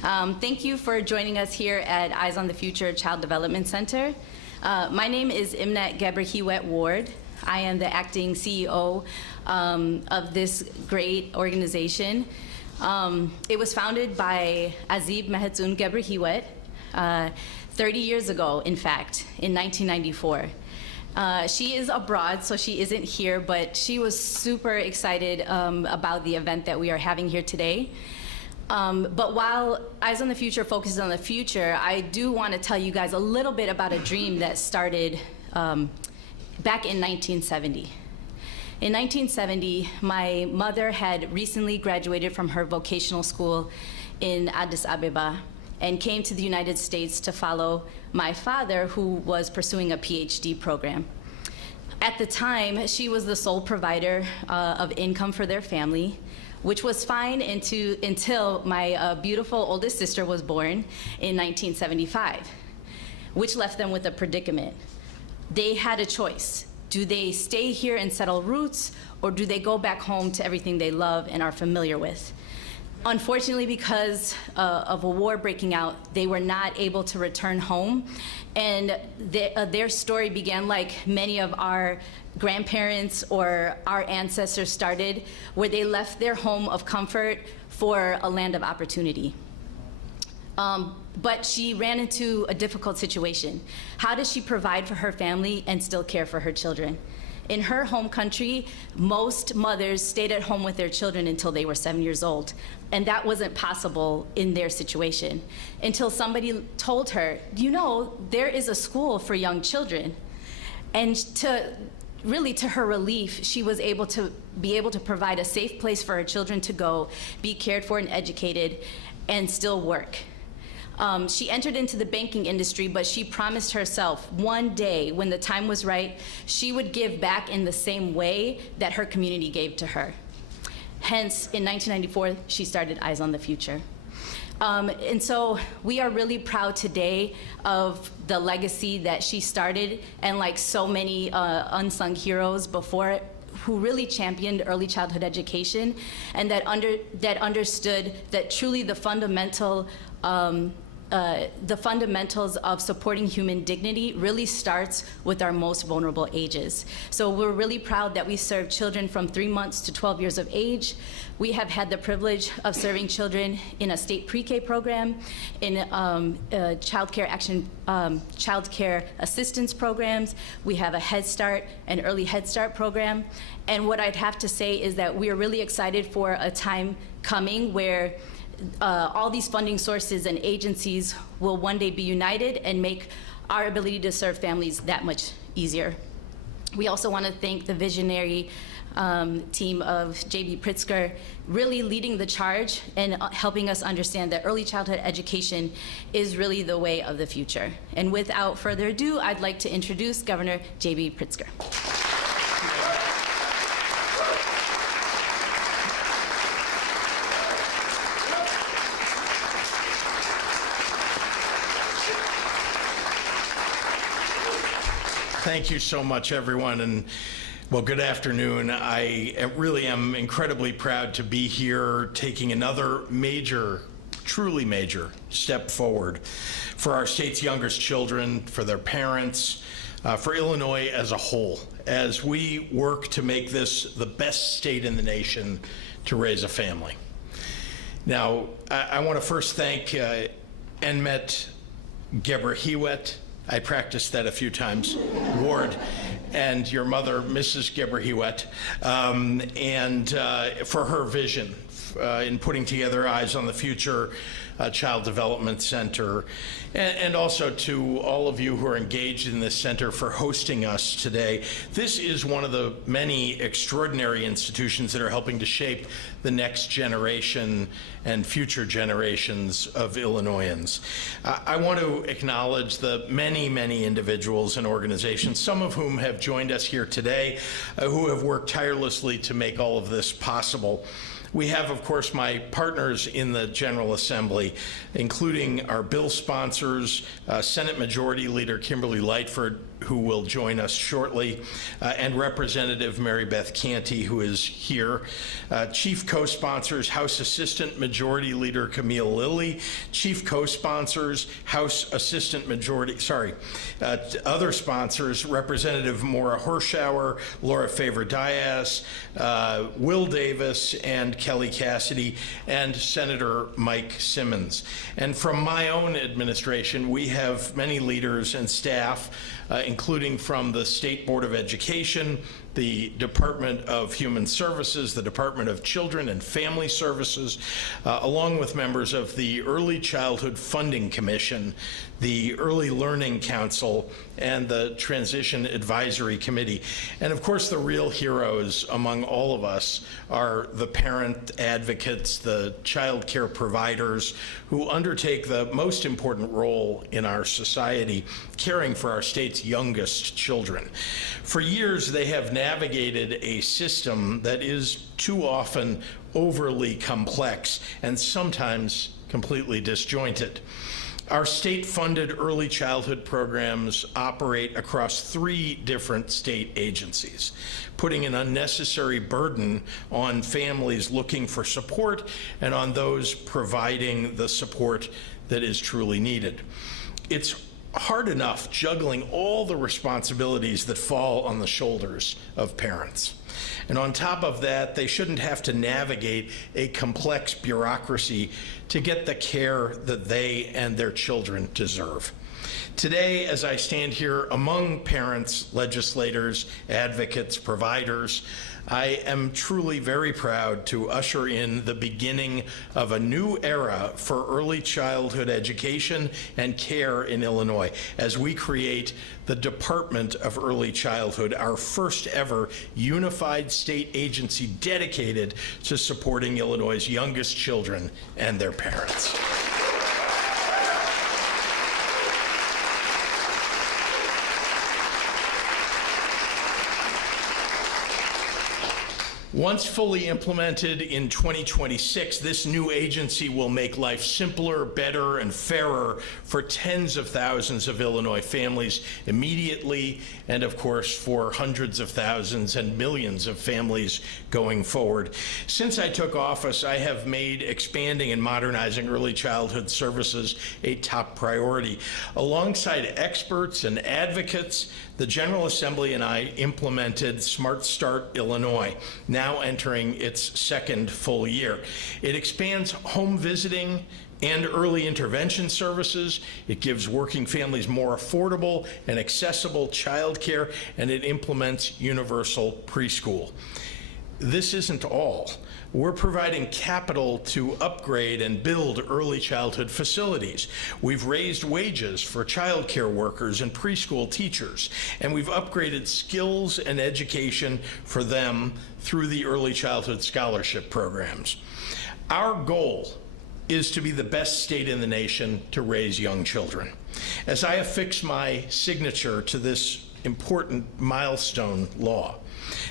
Thank you for joining us here at Eyes on the Future Child Development Center. My name is Imnet Geberhiwet Ward. I am the acting CEO of this great organization. It was founded by Azib Mehetun Geberhiwet 30 years ago, in fact, in 1994. She is abroad, so she isn't here, but she was super excited about the event that we are having here today. But while Eyes on the Future focuses on the future, I do want to tell you guys a little bit about a dream that started back in 1970. In 1970, my mother had recently graduated from her vocational school in Addis Ababa and came to the United States to follow my father, who was pursuing a PhD program. At the time, she was the sole provider of income for their family, which was fine until my beautiful oldest sister was born in 1975, which left them with a predicament. They had a choice. Do they stay here and settle roots, or do they go back home to everything they love and are familiar with? Unfortunately, because of a war breaking out, they were not able to return home, and their story began like many of our grandparents or our ancestors started, where they left their home of comfort for a land of opportunity. But she ran into a difficult situation. How does she provide for her family and still care for her children? In her home country, most mothers stayed at home with their children until they were 7 years old, and that wasn't possible in their situation until somebody told her, you know, there is a school for young children. And to her relief, she was able to provide a safe place for her children to go, be cared for and educated, and still work. She entered into the banking industry, but she promised herself one day, when the time was right, she would give back in the same way that her community gave to her. Hence, in 1994, she started Eyes on the Future. And so we are really proud today of the legacy that she started, and like so many unsung heroes before, who really championed early childhood education, and that understood that truly the fundamentals of supporting human dignity really starts with our most vulnerable ages. So we're really proud that we serve children from 3 months to 12 years of age. We have had the privilege of serving children in a state pre-K program, in child care assistance programs. We have a Head Start and early Head Start program. And what I'd have to say is that we are really excited for a time coming where all these funding sources and agencies will one day be united and make our ability to serve families that much easier. We also want to thank the visionary team of J.B. Pritzker, really leading the charge and helping us understand that early childhood education is really the way of the future. And without further ado, I'd like to introduce Governor J.B. Pritzker. Thank you so much, everyone, and well, good afternoon. I really am incredibly proud to be here taking another major, truly major step forward for our state's youngest children, for their parents, for Illinois as a whole, as we work to make this the best state in the nation to raise a family. Now, I want to first thank Imnet Geberhiwet, I practiced that a few times, Ward, and your mother, Mrs. Geberhiwet, and for her vision in putting together Eyes on the Future Child Development Center, and also to all of you who are engaged in this center for hosting us today. This is one of the many extraordinary institutions that are helping to shape the next generation and future generations of Illinoisans. I want to acknowledge the many, many individuals and organizations, some of whom have joined us here today, who have worked tirelessly to make all of this possible. We have, of course, my partners in the General Assembly, including our bill sponsors, Senate Majority Leader Kimberly Lightford, who will join us shortly, and Representative Mary Beth Canty, who is here. Chief co-sponsors, House Assistant Majority Leader Camille Lilly. Chief co-sponsors, House Assistant Majority, other sponsors, Representative Maura Hirschauer, Laura Favor-Diaz, Will Davis, and Kelly Cassidy, and Senator Mike Simmons. And from my own administration, we have many leaders and staff, including from the State Board of Education, the Department of Human Services, the Department of Children and Family Services, along with members of the Early Childhood Funding Commission, the Early Learning Council, and the Transition Advisory Committee. And of course, the real heroes among all of us are the parent advocates, the child care providers who undertake the most important role in our society, caring for our state's youngest children. For years, they have navigated a system that is too often overly complex and sometimes completely disjointed. Our state-funded early childhood programs operate across 3 different state agencies, putting an unnecessary burden on families looking for support and on those providing the support that is truly needed. It's hard enough juggling all the responsibilities that fall on the shoulders of parents. And on top of that, they shouldn't have to navigate a complex bureaucracy to get the care that they and their children deserve. Today, as I stand here among parents, legislators, advocates, providers, I am truly very proud to usher in the beginning of a new era for early childhood education and care in Illinois as we create the Department of Early Childhood, our first ever unified state agency dedicated to supporting Illinois' youngest children and their parents. Once fully implemented in 2026, this new agency will make life simpler, better, and fairer for tens of thousands of Illinois families immediately, and of course for hundreds of thousands and millions of families going forward. Since I took office, I have made expanding and modernizing early childhood services a top priority. Alongside experts and advocates, the General Assembly and I implemented Smart Start Illinois, now entering its second full year. It expands home visiting and early intervention services. It gives working families more affordable and accessible child care, and it implements universal preschool. This isn't all. We're providing capital to upgrade and build early childhood facilities. We've raised wages for child care workers and preschool teachers, and we've upgraded skills and education for them through the early childhood scholarship programs. Our goal is to be the best state in the nation to raise young children. As I affix my signature to this important milestone law,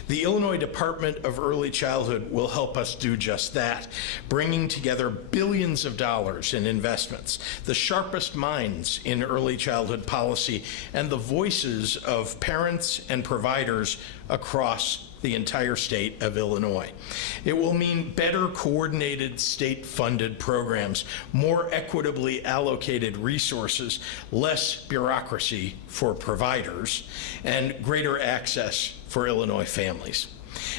the Illinois Department of Early Childhood will help us do just that, bringing together billions of dollars in investments, the sharpest minds in early childhood policy, and the voices of parents and providers across the entire state of Illinois. It will mean better coordinated state-funded programs, more equitably allocated resources, less bureaucracy for providers, and greater access for Illinois families.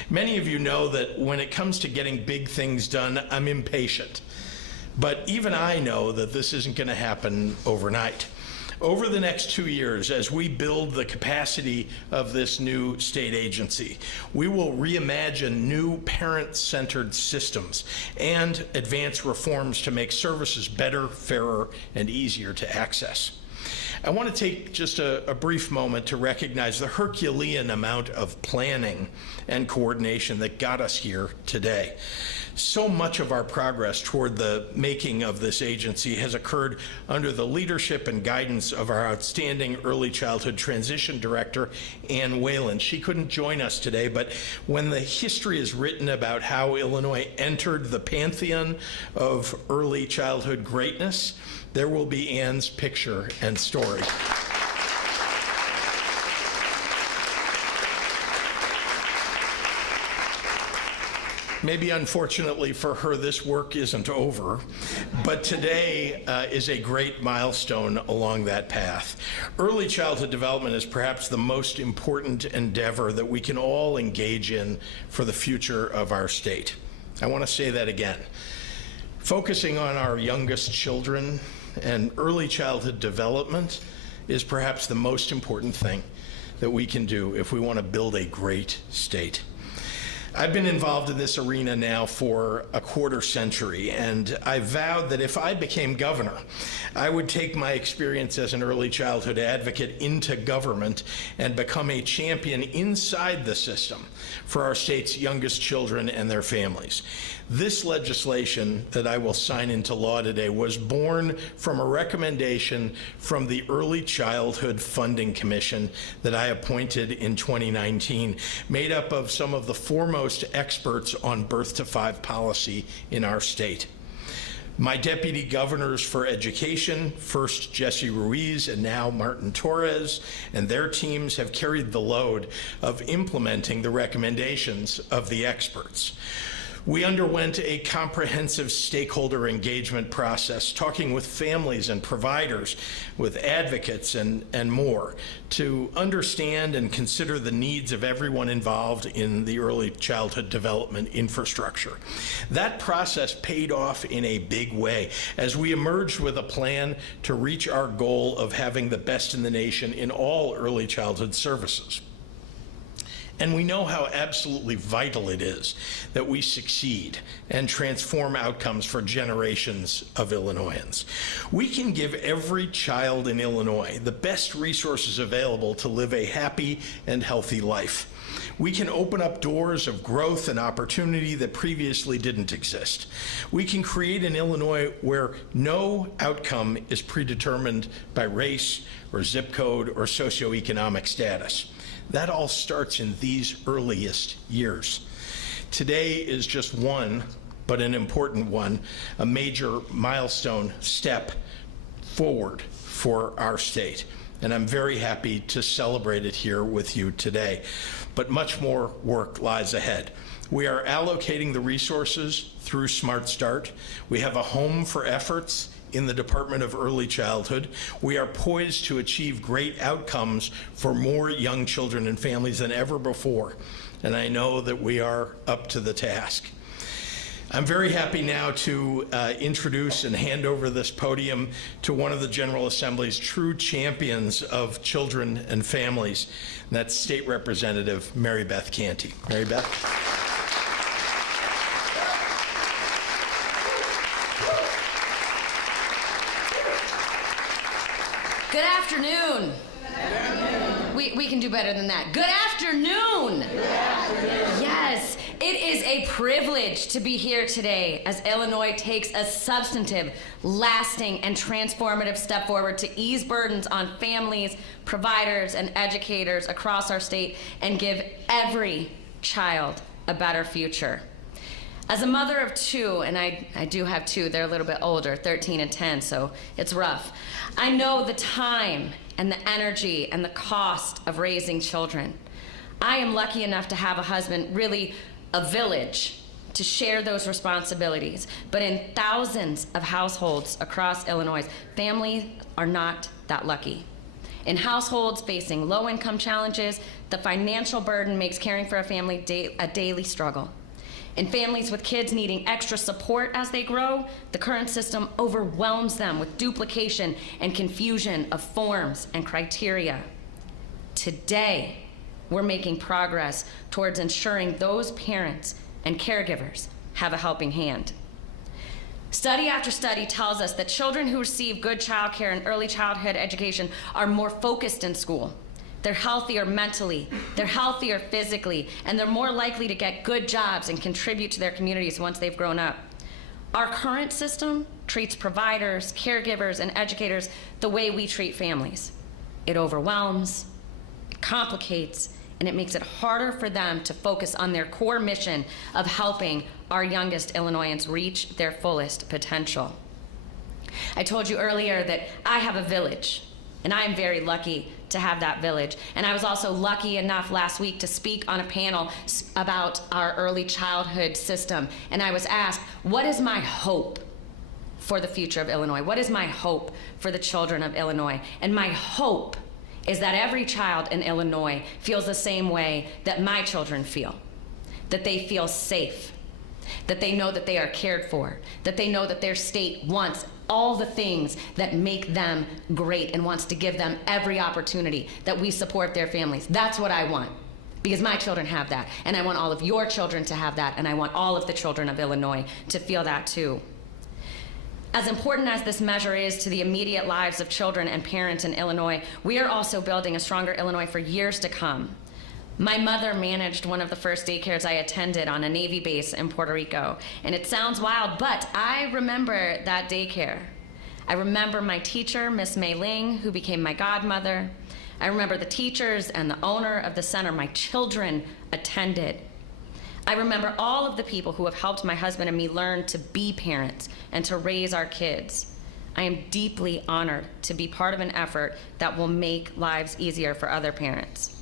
Many of you know that when it comes to getting big things done, I'm impatient. But even I know that this isn't going to happen overnight. Over the next 2 years, as we build the capacity of this new state agency, we will reimagine new parent-centered systems and advance reforms to make services better, fairer, and easier to access. I want to take just a brief moment to recognize the Herculean amount of planning and coordination that got us here today. So much of our progress toward the making of this agency has occurred under the leadership and guidance of our outstanding early childhood transition director, Ann Whalen. She couldn't join us today, but when the history is written about how Illinois entered the pantheon of early childhood greatness, there will be Ann's picture and story. Maybe unfortunately for her, this work isn't over, but today is a great milestone along that path. Early childhood development is perhaps the most important endeavor that we can all engage in for the future of our state. I want to say that again. Focusing on our youngest children and early childhood development is perhaps the most important thing that we can do if we want to build a great state. I've been involved in this arena now for a quarter century, and I vowed that if I became governor, I would take my experience as an early childhood advocate into government and become a champion inside the system for our state's youngest children and their families. This legislation that I will sign into law today was born from a recommendation from the Early Childhood Funding Commission that I appointed in 2019, made up of some of the foremost experts on birth to five policy in our state. My deputy governors for education, first Jesse Ruiz and now Martin Torres, and their teams have carried the load of implementing the recommendations of the experts. We underwent a comprehensive stakeholder engagement process, talking with families and providers, with advocates and more, to understand and consider the needs of everyone involved in the early childhood development infrastructure. That process paid off in a big way as we emerged with a plan to reach our goal of having the best in the nation in all early childhood services. And we know how absolutely vital it is that we succeed and transform outcomes for generations of Illinoisans. We can give every child in Illinois the best resources available to live a happy and healthy life. We can open up doors of growth and opportunity that previously didn't exist. We can create an Illinois where no outcome is predetermined by race or zip code or socioeconomic status. That all starts in these earliest years. Today is just one, but an important one, a major milestone step forward for our state. And I'm very happy to celebrate it here with you today. But much more work lies ahead. We are allocating the resources through Smart Start. We have a home for efforts in the Department of Early Childhood. We are poised to achieve great outcomes for more young children and families than ever before, and I know that we are up to the task. I'm very happy now to introduce and hand over this podium to one of the General Assembly's true champions of children and families, and that's State Representative Mary Beth Canty. Mary Beth. Good afternoon. We can do better than that. Good afternoon. Good afternoon. Yes, it is a privilege to be here today as Illinois takes a substantive, lasting, and transformative step forward to ease burdens on families, providers, and educators across our state and give every child a better future. As a mother of two, and I do have two, they're a little bit older, 13 and 10, so it's rough. I know the time and the energy and the cost of raising children. I am lucky enough to have a husband, really a village, to share those responsibilities. But in thousands of households across Illinois, families are not that lucky. In households facing low-income challenges, the financial burden makes caring for a family a daily struggle. In families with kids needing extra support as they grow, the current system overwhelms them with duplication and confusion of forms and criteria. Today, we're making progress towards ensuring those parents and caregivers have a helping hand. Study after study tells us that children who receive good child care and early childhood education are more focused in school. They're healthier mentally, they're healthier physically, and they're more likely to get good jobs and contribute to their communities once they've grown up. Our current system treats providers, caregivers, and educators the way we treat families. It overwhelms, it complicates, and it makes it harder for them to focus on their core mission of helping our youngest Illinoisans reach their fullest potential. I told you earlier that I have a village, and I am very lucky to have that village. And I was also lucky enough last week to speak on a panel about our early childhood system. And I was asked, what is my hope for the future of Illinois? What is my hope for the children of Illinois? And my hope is that every child in Illinois feels the same way that my children feel, that they feel safe, that they know that they are cared for, that they know that their state wants all the things that make them great and wants to give them every opportunity, that we support their families. That's what I want, because my children have that, and I want all of your children to have that, and I want all of the children of Illinois to feel that too. As important as this measure is to the immediate lives of children and parents in Illinois, we are also building a stronger Illinois for years to come. My mother managed one of the first daycares I attended on a Navy base in Puerto Rico. And it sounds wild, but I remember that daycare. I remember my teacher, Miss Mei Ling, who became my godmother. I remember the teachers and the owner of the center my children attended. I remember all of the people who have helped my husband and me learn to be parents and to raise our kids. I am deeply honored to be part of an effort that will make lives easier for other parents.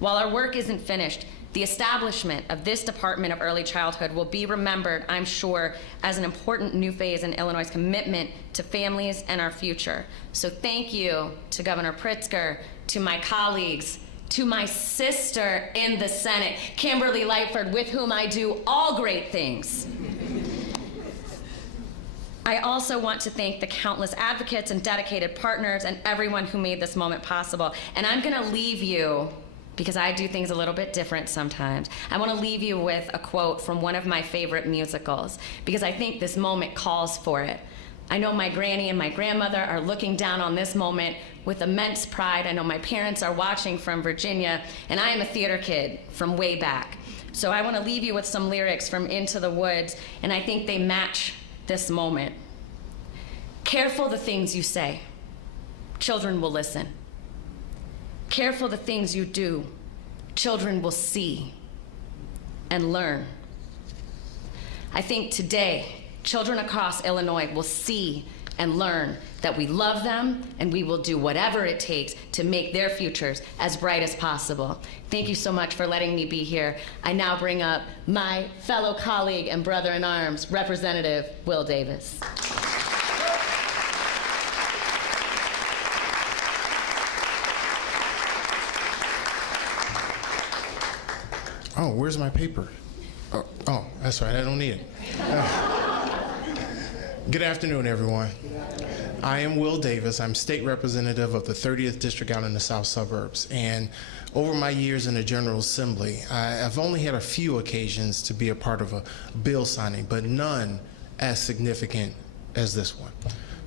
While our work isn't finished, the establishment of this Department of Early Childhood will be remembered, I'm sure, as an important new phase in Illinois' commitment to families and our future. So thank you to Governor Pritzker, to my colleagues, to my sister in the Senate, Kimberly Lightford, with whom I do all great things. I also want to thank the countless advocates and dedicated partners and everyone who made this moment possible. And I'm gonna leave you, because I do things a little bit different sometimes, I want to leave you with a quote from one of my favorite musicals, because I think this moment calls for it. I know my granny and my grandmother are looking down on this moment with immense pride. I know my parents are watching from Virginia, and I am a theater kid from way back. So I want to leave you with some lyrics from Into the Woods, and I think they match this moment. Careful the things you say, children will listen. Careful the things you do, children will see and learn. I think today, children across Illinois will see and learn that we love them and we will do whatever it takes to make their futures as bright as possible. Thank you so much for letting me be here. I now bring up my fellow colleague and brother-in-arms, Representative Will Davis. Oh, where's my paper? Oh, that's right, I don't need it. Good afternoon, everyone. I am Will Davis. I'm state representative of the 30th District out in the South Suburbs. And over my years in the General Assembly, I've only had a few occasions to be a part of a bill signing, but none as significant as this one.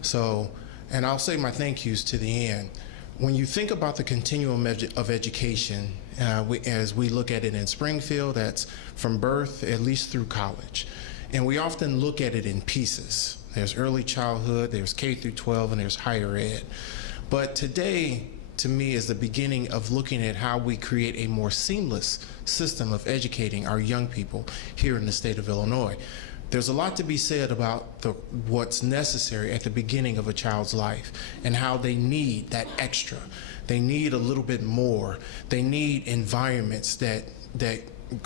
So, and I'll say my thank yous to the end. When you think about the continuum of education, as we look at it in Springfield, that's from birth at least through college. And we often look at it in pieces. There's early childhood, there's K through 12, and there's higher ed. But today, to me, is the beginning of looking at how we create a more seamless system of educating our young people here in the state of Illinois. There's a lot to be said about what's necessary at the beginning of a child's life and how they need that extra. They need a little bit more. They need environments that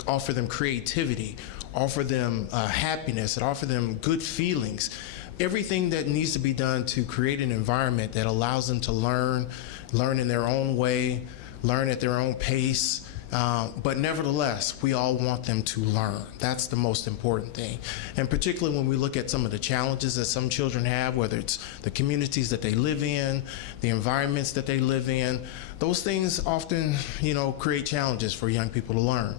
offer them creativity, offer them happiness, that offer them good feelings. Everything that needs to be done to create an environment that allows them to learn in their own way, learn at their own pace. But nevertheless, we all want them to learn. That's the most important thing. And particularly when we look at some of the challenges that some children have, whether it's the communities that they live in, the environments that they live in, those things often, create challenges for young people to learn.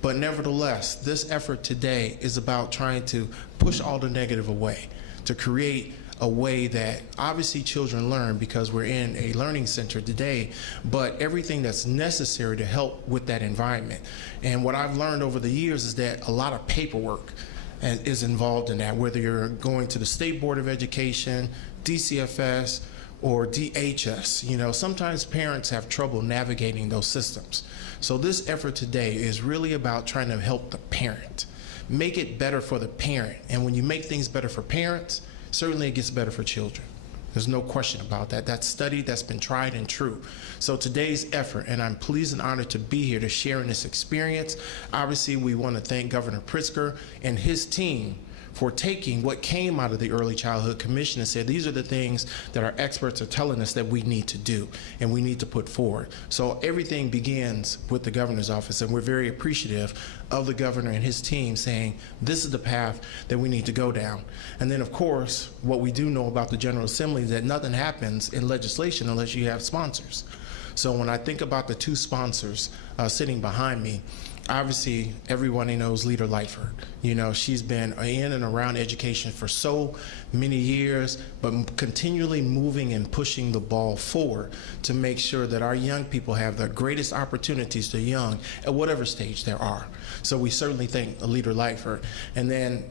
But nevertheless, this effort today is about trying to push all the negative away, to create a way that obviously children learn because we're in a learning center today, but everything that's necessary to help with that environment. And what I've learned over the years is that a lot of paperwork is involved in that, whether you're going to the State Board of Education, DCFS, or DHS. Sometimes parents have trouble navigating those systems. So this effort today is really about trying to help the parent, make it better for the parent. And when you make things better for parents, certainly it gets better for children. There's no question about that. That's studied, that's been tried and true. So today's effort, and I'm pleased and honored to be here to share in this experience. Obviously, we want to thank Governor Pritzker and his team for taking what came out of the Early Childhood Commission and said, these are the things that our experts are telling us that we need to do and we need to put forward. So everything begins with the governor's office, and we're very appreciative of the governor and his team saying, this is the path that we need to go down. And then, of course, what we do know about the General Assembly is that nothing happens in legislation unless you have sponsors. So when I think about the two sponsors sitting behind me, obviously, everyone knows Leader Lightford. You know, she's been in and around education for so many years, but continually moving and pushing the ball forward to make sure that our young people have the greatest opportunities to young at whatever stage there are. So we certainly thank Leader Lightford. And then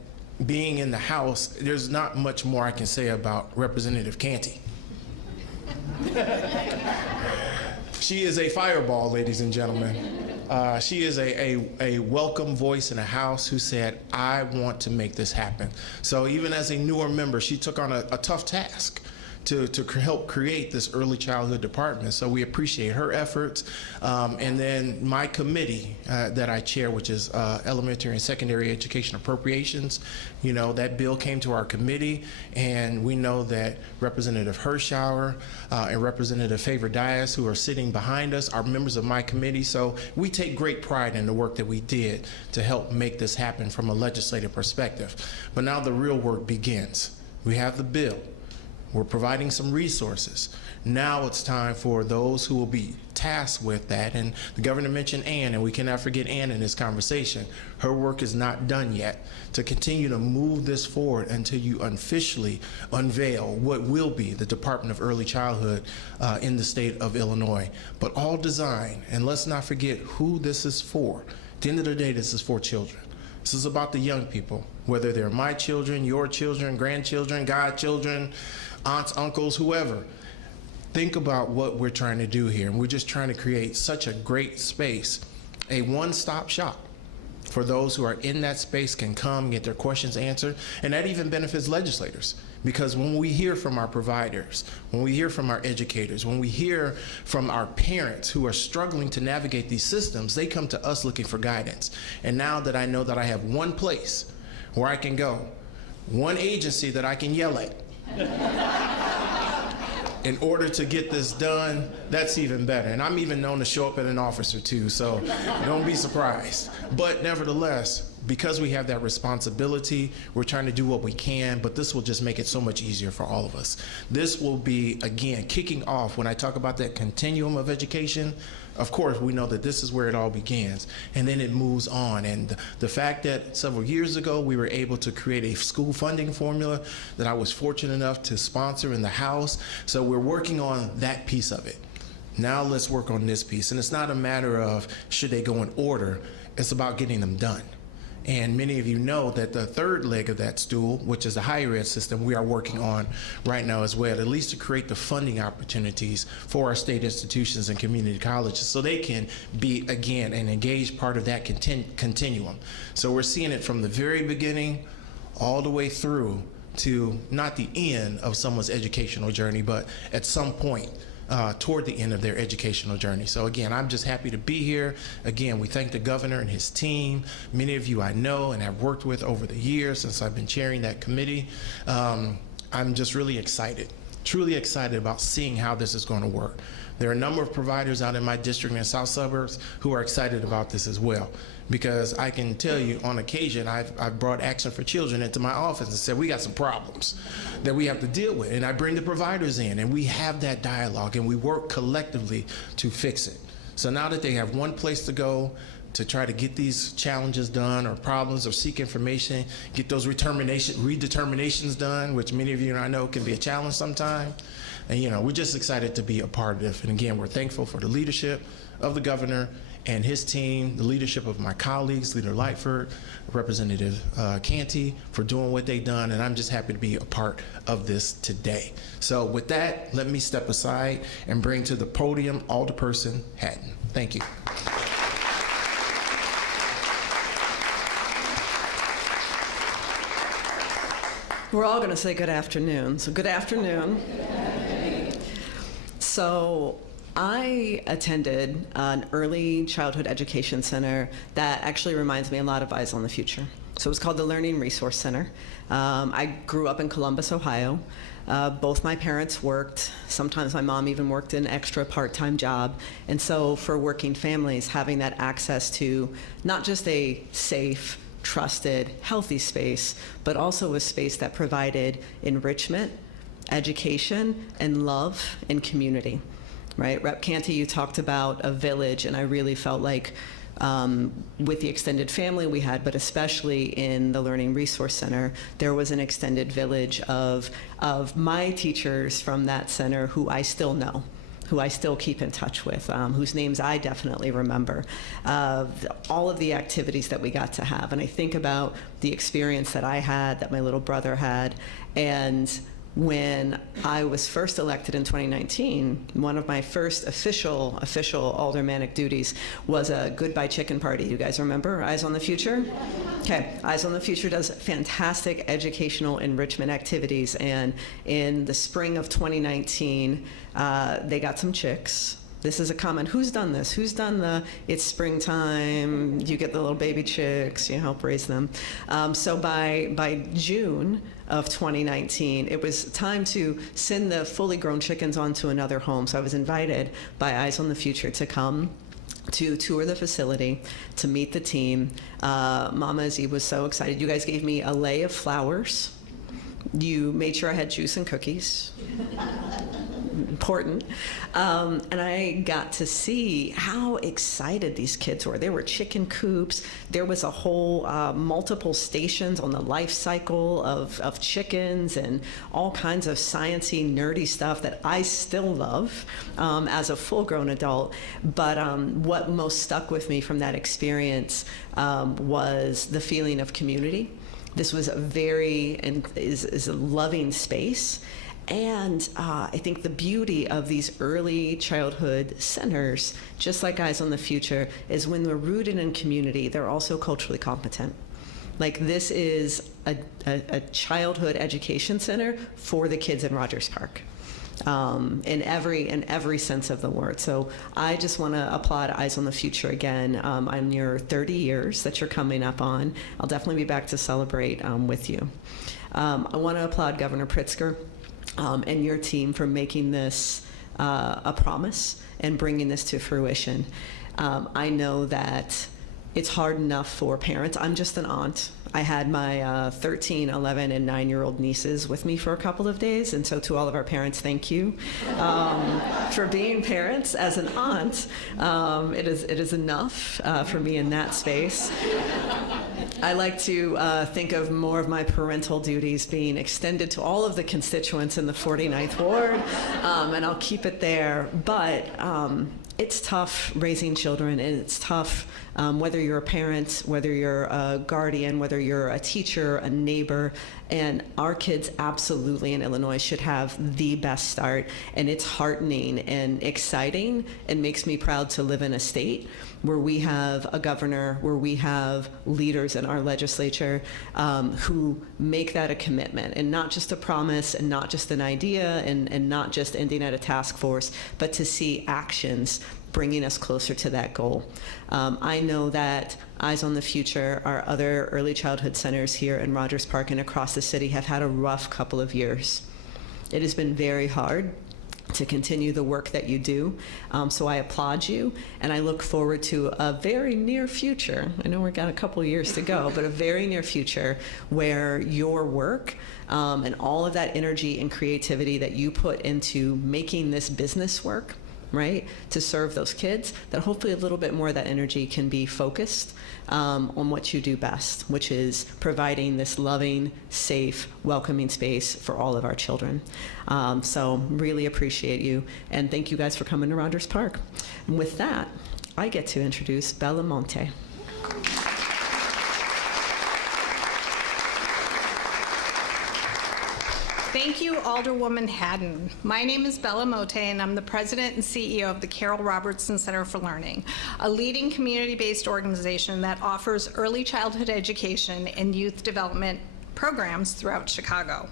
being in the House, there's not much more I can say about Representative Canty. She is a fireball, ladies and gentlemen. She is a welcome voice in the House who said, I want to make this happen. So even as a newer member, she took on a tough task to help create this early childhood department. So we appreciate her efforts. And then my committee that I chair, which is Elementary and Secondary Education Appropriations, you know, that bill came to our committee, and we know that Representative Hirschauer and Representative Favor-Dias, who are sitting behind us, are members of my committee. So we take great pride in the work that we did to help make this happen from a legislative perspective. But now the real work begins. We have the bill. We're providing some resources. Now it's time for those who will be tasked with that. And the governor mentioned Ann, and we cannot forget Ann in this conversation. Her work is not done yet to continue to move this forward until you officially unveil what will be the Department of Early Childhood in the state of Illinois. But all designed, and let's not forget who this is for. At the end of the day, this is for children. This is about the young people, whether they're my children, your children, grandchildren, godchildren, aunts, uncles, whoever. Think about what we're trying to do here. And we're just trying to create such a great space, a one-stop shop for those who are in that space can come, get their questions answered. And that even benefits legislators, because when we hear from our providers, when we hear from our educators, when we hear from our parents who are struggling to navigate these systems, they come to us looking for guidance. And now that I know that I have one place where I can go, one agency that I can yell at, in order to get this done, that's even better. And I'm even known to show up at an office or two, so don't be surprised. But nevertheless, because we have that responsibility, we're trying to do what we can, but this will just make it so much easier for all of us. This will be, again, kicking off when I talk about that continuum of education. Of course, we know that this is where it all begins, and then it moves on. And the fact that several years ago we were able to create a school funding formula that I was fortunate enough to sponsor in the House, so we're working on that piece of it. Now let's work on this piece. And it's not a matter of should they go in order, it's about getting them done. And many of you know that the third leg of that stool, which is the higher ed system, we are working on right now as well, at least to create the funding opportunities for our state institutions and community colleges so they can be, again, an engaged part of that continuum. So we're seeing it from the very beginning all the way through to not the end of someone's educational journey, but at some point toward the end of their educational journey. So again, I'm just happy to be here. Again, we thank the governor and his team. Many of you I know and have worked with over the years since I've been chairing that committee. I'm just really excited, truly excited about seeing how this is going to work. There are a number of providers out in my district and south suburbs who are excited about this as well, because I can tell you on occasion I've brought Action for Children into my office and said, we got some problems that we have to deal with. And I bring the providers in and we have that dialogue and we work collectively to fix it. So now that they have one place to go to try to get these challenges done or problems or seek information, get those redeterminations done, which many of you I know can be a challenge sometimes. And you know, we're just excited to be a part of it. And again, we're thankful for the leadership of the governor and his team, the leadership of my colleagues, Leader Lightford, Representative Canty, for doing what they've done, and I'm just happy to be a part of this today. So with that, let me step aside and bring to the podium Alderperson Hatton. Thank you. We're all going to say good afternoon. So good afternoon. So I attended an early childhood education center that actually reminds me a lot of Eyes on the Future. So it was called the Learning Resource Center. I grew up in Columbus, Ohio. Both my parents worked. Sometimes my mom even worked an extra part-time job. And so for working families, having that access to not just a safe, trusted, healthy space, but also a space that provided enrichment, education, and love and community, right? Rep. Canty, you talked about a village, and I really felt like with the extended family we had, but especially in the Learning Resource Center, there was an extended village of my teachers from that center who I still know, who I still keep in touch with, whose names I definitely remember, all of the activities that we got to have. And I think about the experience that I had, that my little brother had, and when I was first elected in 2019, one of my first official aldermanic duties was a goodbye chicken party. You guys remember Eyes on the Future? Okay, Eyes on the Future does fantastic educational enrichment activities, and in the spring of 2019, they got some chicks. This is a comment. Who's done this? Who's done the, it's springtime, you get the little baby chicks, you help raise them. So by June of 2019, it was time to send the fully grown chickens onto another home. So I was invited by Eyes on the Future to come to tour the facility, to meet the team. Mama Izzy was so excited. You guys gave me a lei of flowers. You made sure I had juice and cookies. Important. And I got to see how excited these kids were. There were chicken coops. There was a whole multiple stations on the life cycle of chickens and all kinds of sciencey, nerdy stuff that I still love as a full-grown adult. But what most stuck with me from that experience was the feeling of community. This was a is a loving space. And I think the beauty of these early childhood centers, just like Eyes on the Future, is when they're rooted in community, they're also culturally competent. Like, this is a childhood education center for the kids in Rogers Park, in every sense of the word. So I just want to applaud Eyes on the Future again on your 30 years that you're coming up on. I'll definitely be back to celebrate with you. I want to applaud Governor Pritzker and your team for making this a promise and bringing this to fruition. I know that it's hard enough for parents. I'm just an aunt. I had my 13, 11, and 9-year-old nieces with me for a couple of days, and so to all of our parents, thank you for being parents. As an aunt, it is enough for me in that space. I like to think of more of my parental duties being extended to all of the constituents in the 49th Ward, and I'll keep it there. But it's tough raising children, and it's tough whether you're a parent, whether you're a guardian, whether you're a teacher, a neighbor, and our kids absolutely in Illinois should have the best start. And it's heartening and exciting and makes me proud to live in a state where we have a governor, where we have leaders in our legislature who make that a commitment, and not just a promise, and not just an idea, and not just ending at a task force, but to see actions bringing us closer to that goal. I know that Eyes on the Future, our other early childhood centers here in Rogers Park and across the city, have had a rough couple of years. It has been very hard to continue the work that you do. So I applaud you, and I look forward to a very near future. I know we've got a couple years to go, but a very near future where your work and all of that energy and creativity that you put into making this business work, right, to serve those kids, that hopefully a little bit more of that energy can be focused on what you do best, which is providing this loving, safe, welcoming space for all of our children. So really appreciate you, and thank you guys for coming to Rogers Park. And with that, I get to introduce Bella Monte. Thank you, Alderwoman Haddon. My name is Bella Mote, and I'm the president and CEO of the Carol Robertson Center for Learning, a leading community-based organization that offers early childhood education and youth development programs throughout Chicago.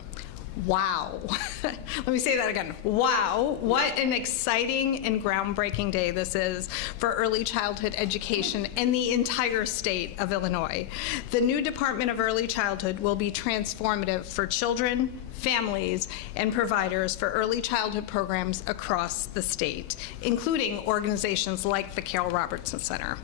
Wow. Let me say that again. Wow. What an exciting and groundbreaking day this is for early childhood education in the entire state of Illinois. The new Department of Early Childhood will be transformative for children, families, and providers for early childhood programs across the state, including organizations like the Carol Robertson Center.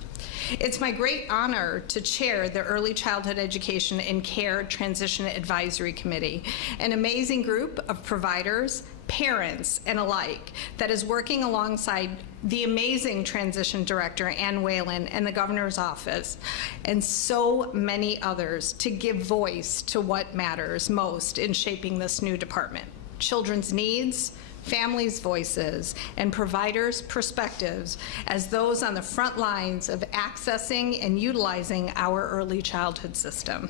It's my great honor to chair the Early Childhood Education and Care Transition Advisory Committee, an amazing group of providers, parents, and alike that is working alongside the amazing transition director, Ann Whalen, and the governor's office, and so many others to give voice to what matters most in shaping this new department: children's needs, families' voices, and providers' perspectives as those on the front lines of accessing and utilizing our early childhood system.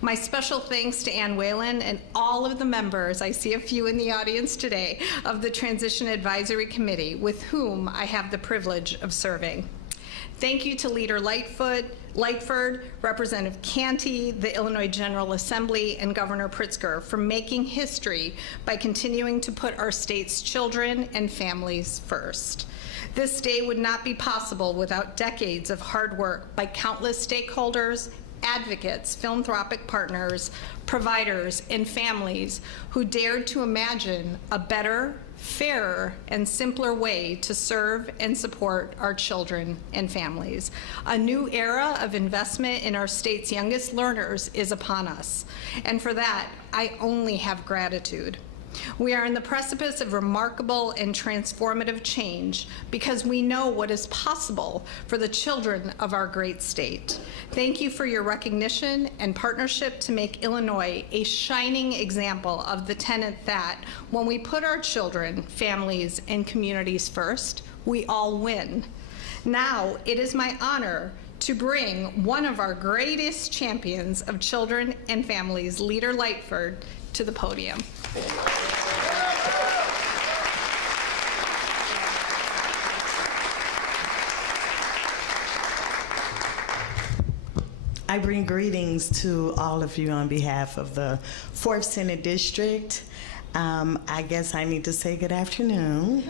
My special thanks to Ann Whalen and all of the members, I see a few in the audience today, of the Transition Advisory Committee with whom I have the privilege of serving. Thank you to Leader Lightford, Representative Canty, the Illinois General Assembly, and Governor Pritzker for making history by continuing to put our state's children and families first. This day would not be possible without decades of hard work by countless stakeholders, advocates, philanthropic partners, providers, and families who dared to imagine a better, fairer, and simpler way to serve and support our children and families. A new era of investment in our state's youngest learners is upon us, and for that, I only have gratitude. We are in the precipice of remarkable and transformative change because we know what is possible for the children of our great state. Thank you for your recognition and partnership to make Illinois a shining example of the tenet that when we put our children, families, and communities first, we all win. Now, it is my honor to bring one of our greatest champions of children and families, Leader Lightford, to the podium. I bring greetings to all of you on behalf of the 4th Senate District. I guess I need to say good afternoon.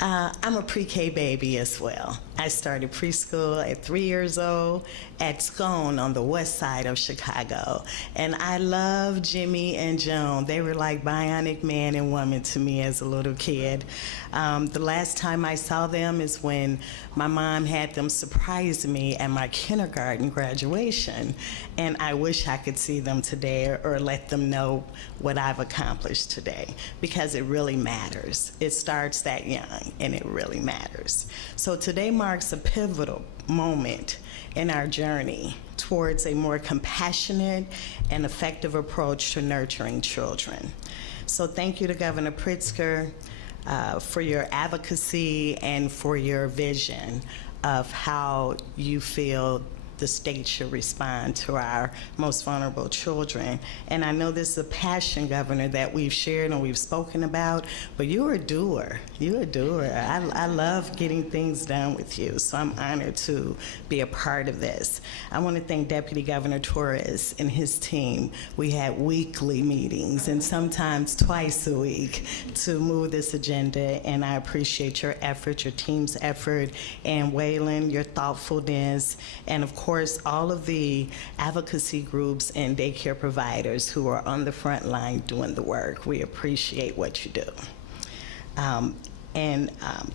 I'm a pre-K baby as well. I started preschool at 3 years old at Scone on the west side of Chicago. And I love Jimmy and Joan. They were like bionic man and woman to me as a little kid. The last time I saw them is when my mom had them surprise me at my kindergarten graduation. And I wish I could see them today or let them know what I've accomplished today, because it really matters. It starts that young, and it really matters. So today marks a pivotal moment in our journey towards a more compassionate and effective approach to nurturing children. So thank you to Governor Pritzker for your advocacy and for your vision of how you feel the state should respond to our most vulnerable children. And I know this is a passion, Governor, that we've shared and we've spoken about, but you're a doer. You're a doer. I love getting things done with you, so I'm honored to be a part of this. I want to thank Deputy Governor Torres and his team. We had weekly meetings and sometimes twice a week to move this agenda, and I appreciate your effort, your team's effort, and Whalen, your thoughtfulness, and of course, all of the advocacy groups and daycare providers who are on the front line doing the work. We appreciate what you do.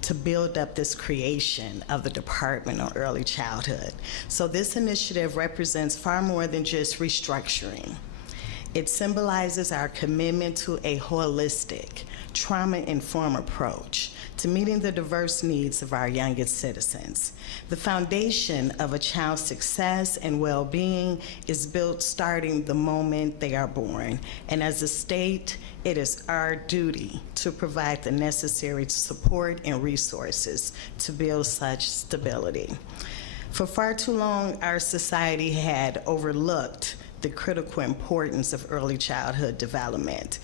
To build up this creation of the Department on Early Childhood. So this initiative represents far more than just restructuring. It symbolizes our commitment to a holistic, trauma-informed approach to meeting the diverse needs of our youngest citizens. The foundation of a child's success and well-being is built starting the moment they are born. And as a state, it is our duty to provide the necessary support and resources to build such stability. For far too long, our society had overlooked the critical importance of early childhood development.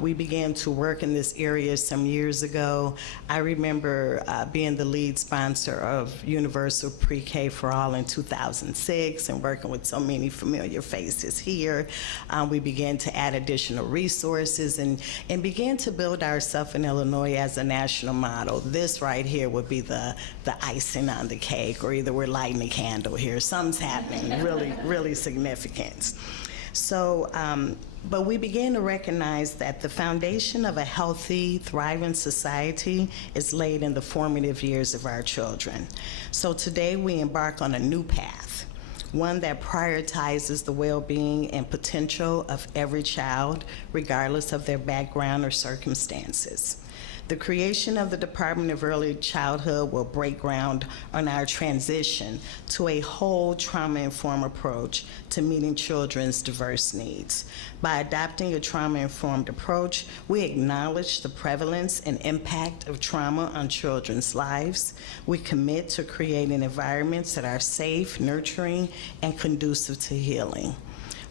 We began to work in this area some years ago. I remember being the lead sponsor of Universal Pre-K for All in 2006 and working with so many familiar faces here. We began to add additional resources and began to build ourselves in Illinois as a national model. This right here would be the icing on the cake, or either we're lighting a candle here. Something's happening really significant. So, but we began to recognize that the foundation of a healthy, thriving society is laid in the formative years of our children. So today we embark on a new path, one that prioritizes the well-being and potential of every child, regardless of their background or circumstances. The creation of the Department of Early Childhood will break ground on our transition to a whole trauma-informed approach to meeting children's diverse needs. By adopting a trauma-informed approach, we acknowledge the prevalence and impact of trauma on children's lives. We commit to creating environments that are safe, nurturing, and conducive to healing.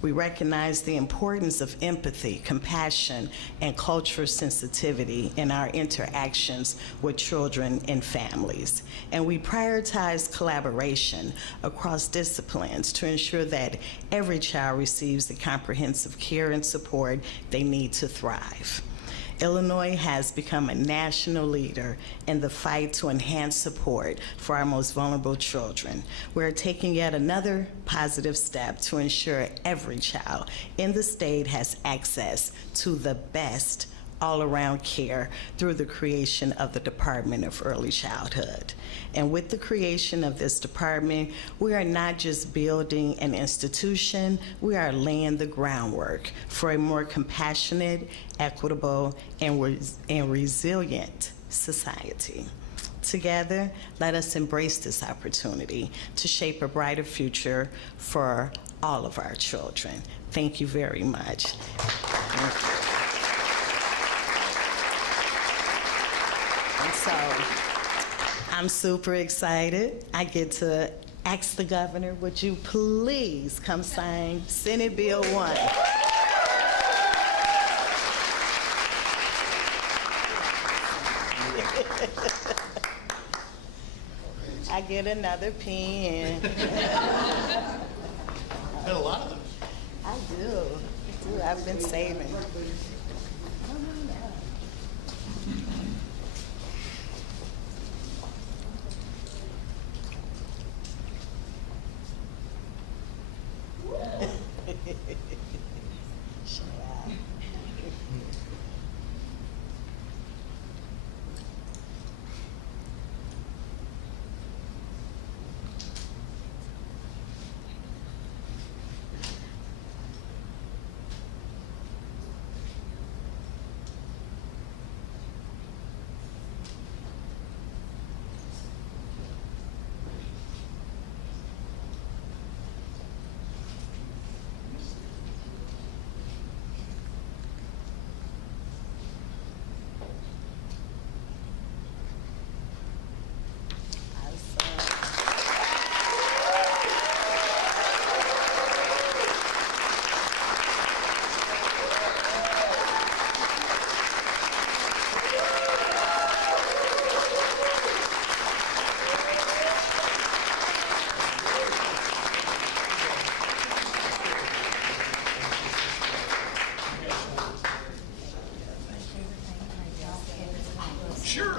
We recognize the importance of empathy, compassion, and cultural sensitivity in our interactions with children and families. And we prioritize collaboration across disciplines to ensure that every child receives the comprehensive care and support they need to thrive. Illinois has become a national leader in the fight to enhance support for our most vulnerable children. We're taking yet another positive step to ensure every child in the state has access to the best all-around care through the creation of the Department of Early Childhood. And with the creation of this department, we are not just building an institution, we are laying the groundwork for a more compassionate, equitable, and resilient society. Together, let us embrace this opportunity to shape a brighter future for all of our children. Thank you very much. So I'm super excited. I get to ask the governor, would you please come sign Senate Bill 1? I get another pen. Got a lot of them. I do. I've been saving. Sure.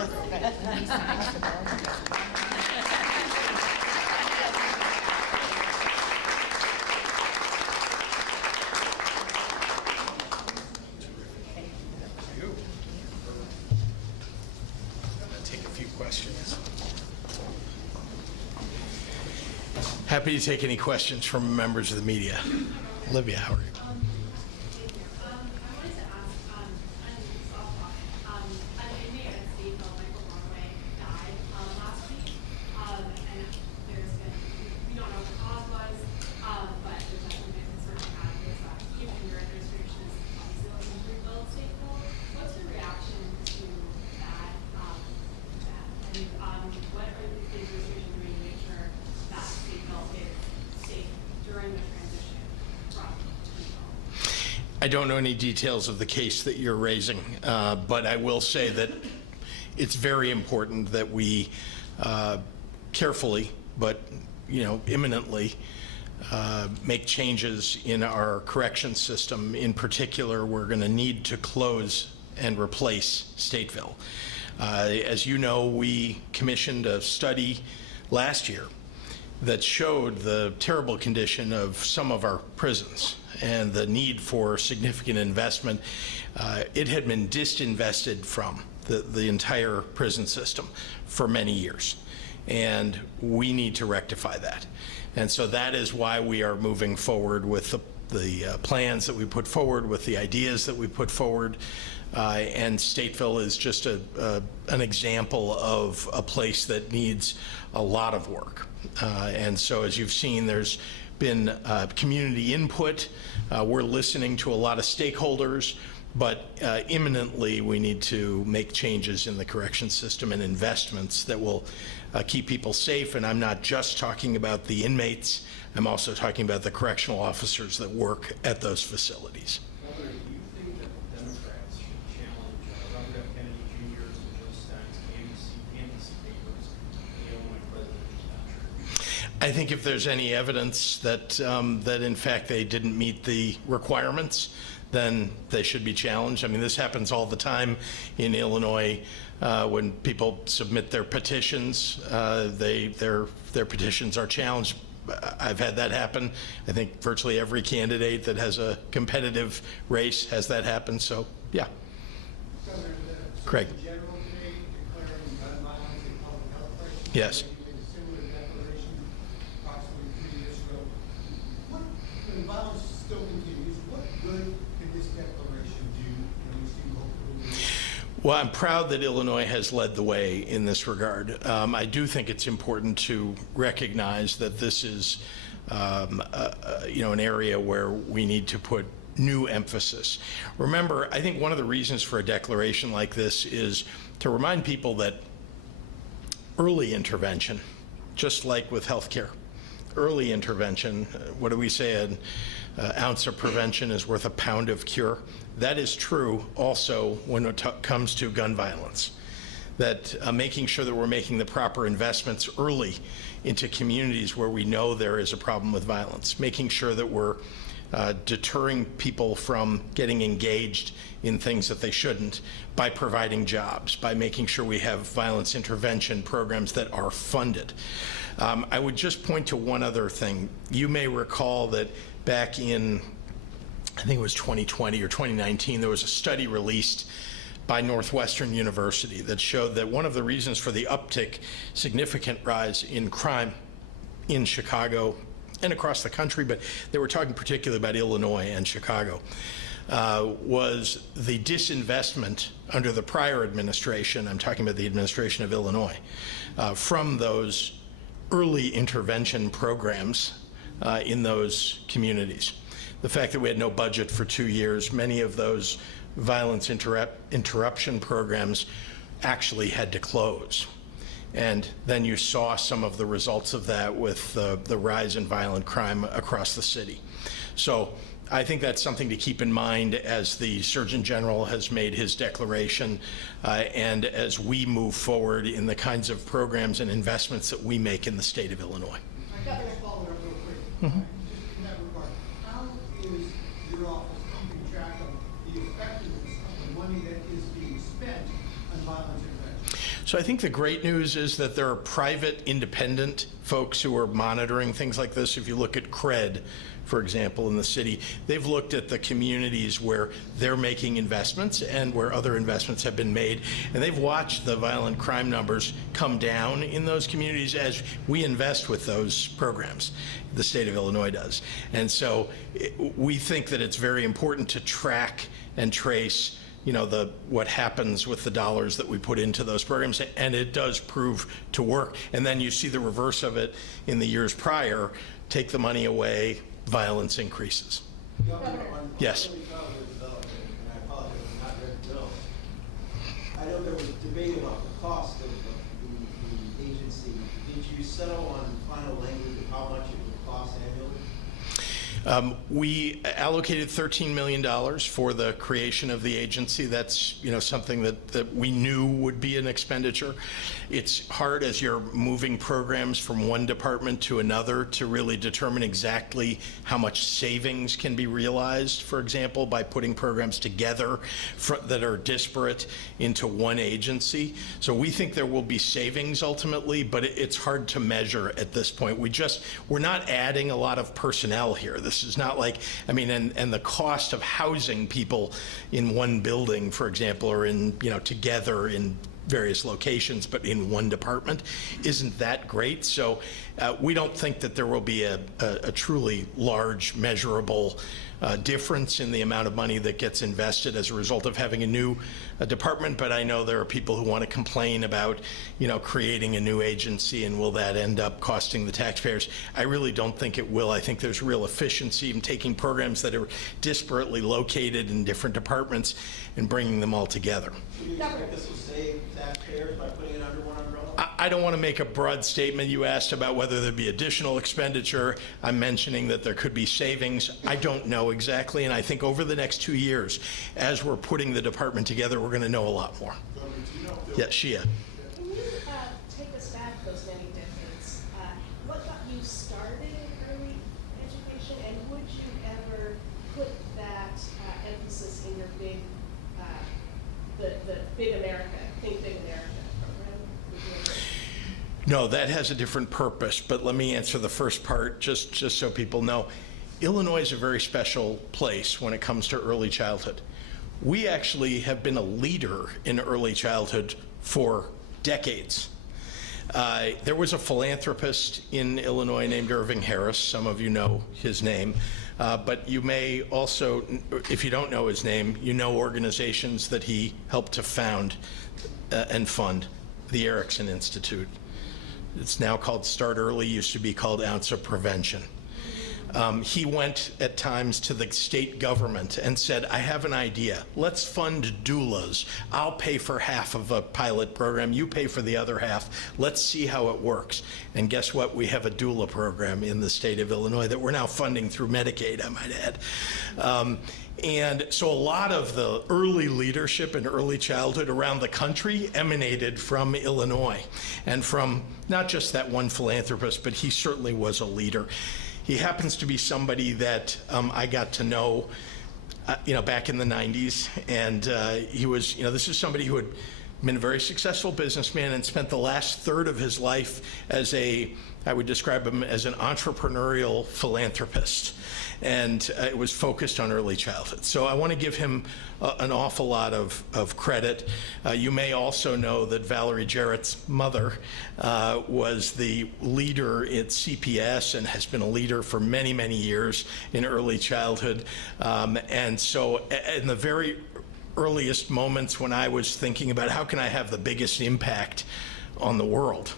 Take a few questions. Happy to take any questions from members of the media. Olivia, how are you? I don't know any details of the case that you're raising, but I will say that it's very important that we carefully, but imminently, make changes in our correction system. In particular, we're going to need to close and replace Stateville. As you know, we commissioned a study last year that showed the terrible condition of some of our prisons and the need for significant investment. It had been disinvested from the entire prison system for many years, and we need to rectify that. And so that is why we are moving forward with the plans that we put forward, with the ideas that we put forward. And Stateville is just an example of a place that needs a lot of work. And so as you've seen, there's been community input. We're listening to a lot of stakeholders, but imminently we need to make changes in the correction system and investments that will keep people safe. And I'm not just talking about the inmates, I'm also talking about the correctional officers that work at those facilities. Governor, do you think that the Democrats should challenge Robert F. Kennedy Jr.'s and Joe Stein's candidacy papers in the Illinois presidential election? I think if there's any evidence that that in fact they didn't meet the requirements, then they should be challenged. I mean, this happens all the time in Illinois when people submit their petitions. Their petitions are challenged. I've had that happen. I think virtually every candidate that has a competitive race has that happen. So, yeah. Craig. General today declaring gun violence a public health crisis. Yes. A similar declaration approximately 3 years ago. When violence still continues, what good can this declaration do? And we see hopefully. Well, I'm proud that Illinois has led the way in this regard. I do think it's important to recognize that this is, an area where we need to put new emphasis. Remember, I think one of the reasons for a declaration like this is to remind people that early intervention, just like with healthcare, early intervention, what do we say, an ounce of prevention is worth a pound of cure? That is true also when it comes to gun violence. That making sure that we're making the proper investments early into communities where we know there is a problem with violence, making sure that we're deterring people from getting engaged in things that they shouldn't by providing jobs, by making sure we have violence intervention programs that are funded. I would just point to one other thing. You may recall that back in, I think it was 2020 or 2019, there was a study released by Northwestern University that showed that one of the reasons for the uptick, significant rise in crime in Chicago and across the country, but they were talking particularly about Illinois and Chicago, was the disinvestment under the prior administration, I'm talking about the administration of Illinois, from those early intervention programs in those communities. The fact that we had no budget for 2 years, many of those violence interruption programs actually had to close. And then you saw some of the results of that with the rise in violent crime across the city. So I think that's something to keep in mind as the Surgeon General has made his declaration and as we move forward in the kinds of programs and investments that we make in the state of Illinois. I got to follow up real quick. Just in that regard, how is your office keeping track of the effectiveness of the money that is being spent on violence intervention? So I think the great news is that there are private, independent folks who are monitoring things like this. If you look at CRED, for example, in the city, they've looked at the communities where they're making investments and where other investments have been made, and they've watched the violent crime numbers come down in those communities as we invest with those programs. The state of Illinois does. And so we think that it's very important to track and trace what happens with the dollars that we put into those programs, and it does prove to work. And then you see the reverse of it in the years prior. Take the money away, violence increases. Yes. I know there was debate about the cost of the agency. Did you settle on final language of how much it would cost annually? We allocated $13 million for the creation of the agency. That's, something that we knew would be an expenditure. It's hard as you're moving programs from one department to another to really determine exactly how much savings can be realized, for example, by putting programs together that are disparate into one agency. So we think there will be savings ultimately, but it's hard to measure at this point. We're not adding a lot of personnel here. This is not like, and the cost of housing people in one building, for example, or together in various locations, but in one department, isn't that great. So we don't think that there will be a truly large, measurable difference in the amount of money that gets invested as a result of having a new department. But I know there are people who want to complain about, creating a new agency and will that end up costing the taxpayers. I really don't think it will. I think there's real efficiency in taking programs that are disparately located in different departments and bringing them all together. Do you expect this will save taxpayers by putting it under one umbrella? I don't want to make a broad statement. You asked about whether there'd be additional expenditure. I'm mentioning that there could be savings. I don't know exactly, and I think over the next 2 years, as we're putting the department together, we're going to know a lot more. Yeah, Shia. Can you take us back those many decades? What got you started in early education, and would you ever put that emphasis in your big, the Big America, Think Big America program? Would you ever? No, that has a different purpose, but let me answer the first part just so people know. Illinois is a very special place when it comes to early childhood. We actually have been a leader in early childhood for decades. There was a philanthropist in Illinois named Irving Harris. Some of you know his name. But you may also, if you don't know his name, you know organizations that he helped to found and fund. The Erickson Institute. It's now called Start Early, used to be called Ounce of Prevention. He went at times to the state government and said, I have an idea. Let's fund doulas. I'll pay for half of a pilot program. You pay for the other half. Let's see how it works. And guess what? We have a doula program in the state of Illinois that we're now funding through Medicaid, I might add. And so a lot of the early leadership in early childhood around the country emanated from Illinois and from not just that one philanthropist, but he certainly was a leader. He happens to be somebody that I got to know, back in the 90s. And he was, this is somebody who had been a very successful businessman and spent the last third of his life as I would describe him as an entrepreneurial philanthropist. And it was focused on early childhood. So I want to give him an awful lot of credit. You may also know that Valerie Jarrett's mother was the leader at CPS and has been a leader for many, many years in early childhood. And so in the very earliest moments when I was thinking about how can I have the biggest impact on the world,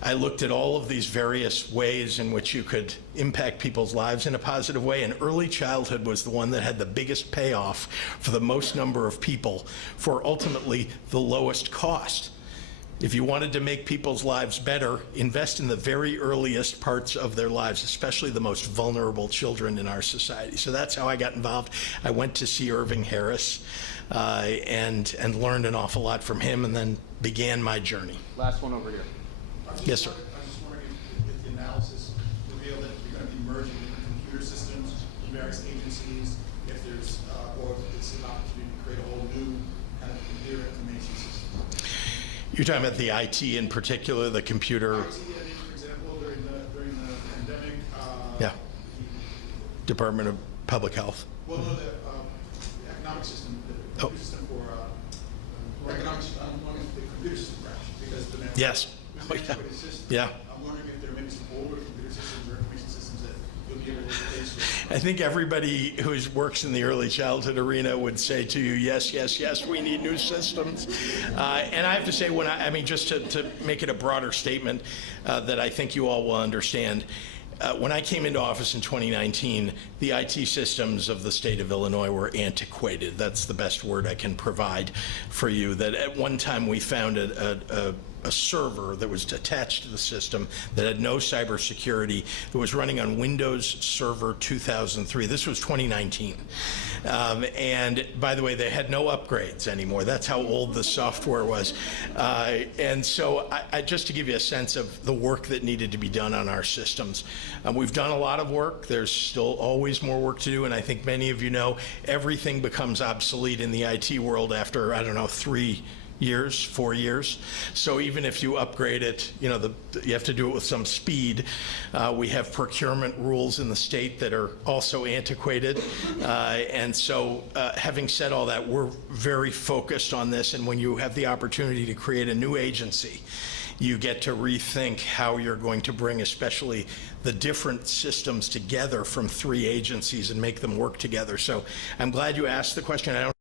I looked at all of these various ways in which you could impact people's lives in a positive way, and early childhood was the one that had the biggest payoff for the most number of people for ultimately the lowest cost. If you wanted to make people's lives better, invest in the very earliest parts of their lives, especially the most vulnerable children in our society. So that's how I got involved. I went to see Irving Harris and learned an awful lot from him, and then began my journey. Last one over here. Yes, sir. I was just wondering if the analysis revealed that you're going to be merging different computer systems in various agencies, if there's, or if it's an opportunity to create a whole new kind of computer information system. You're talking about the IT in particular, the computer? IT, for example, during the pandemic. Yeah. Department of Public Health. Well, no, the economic system, the computer system for economics, I'm wondering if the computer system crashed because the Yes. Oh, yeah. Yeah. I'm wondering if there are maybe some older computer systems or information systems that you'll be able to replace with. I think everybody who works in the early childhood arena would say to you, yes, yes, yes, we need new systems. And I have to say, just to make it a broader statement that I think you all will understand, when I came into office in 2019, the IT systems of the state of Illinois were antiquated. That's the best word I can provide for you. That at one time we found a a server that was attached to the system that had no cybersecurity, that was running on Windows Server 2003. This was 2019. And by the way, they had no upgrades anymore. That's how old the software was. And so just to give you a sense of the work that needed to be done on our systems, we've done a lot of work. There's still always more work to do, and I think many of you know everything becomes obsolete in the IT world after, I don't know, 3 years, 4 years. So even if you upgrade it, you know, you have to do it with some speed. We have procurement rules in the state that are also antiquated. And so having said all that, we're very focused on this. And when you have the opportunity to create a new agency, you get to rethink how you're going to bring especially the different systems together from 3 agencies and make them work together. So I'm glad you asked the question. I don't